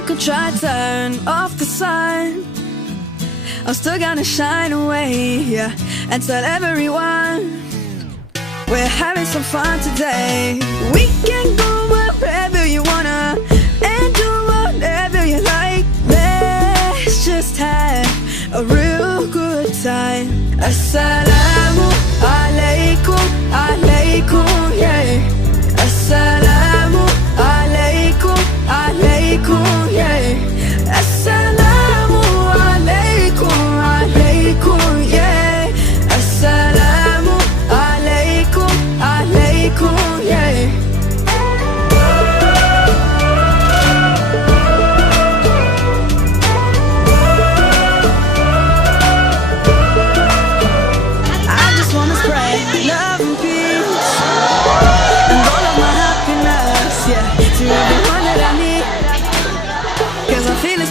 you could try turn off the sun, I'm still gonna shine away, yeah, and tell everyone we're having some fun today. We can go wherever you wanna and do whatever you like. Let's just have a real good time. Assalamu alaikum, alaikum, yeah. Assalamu alaikum, alaikum, yeah. Assalamu alaikum, alaikum, yeah. Assalamu alaikum, alaikum, yeah.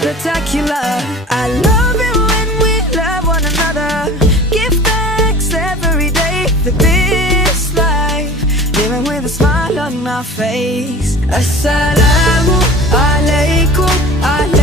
Spectacular. I love it when we love one another. Give thanks every day for this life, living with a smile on our face. Assalamu alaikum.